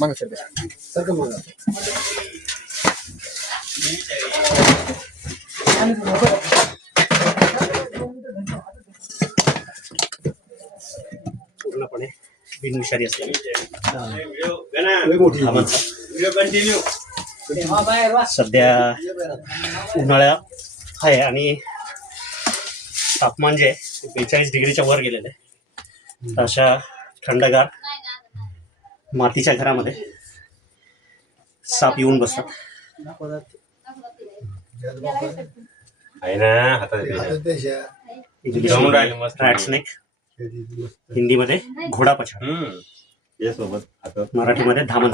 मांग sir sir मांगा पूर्णपणे बिनविषारी असलेली सध्या उन्हाळा आहे आणि तापमान जे 42 डिग्रीच्या वर गेलेलं आहे. अशा थंडगार मातीच्या घरामध्ये साप येऊन बसतात. रॅट स्नेक, हिंदीमध्ये घोडा पछाड, मराठीमध्ये धामण.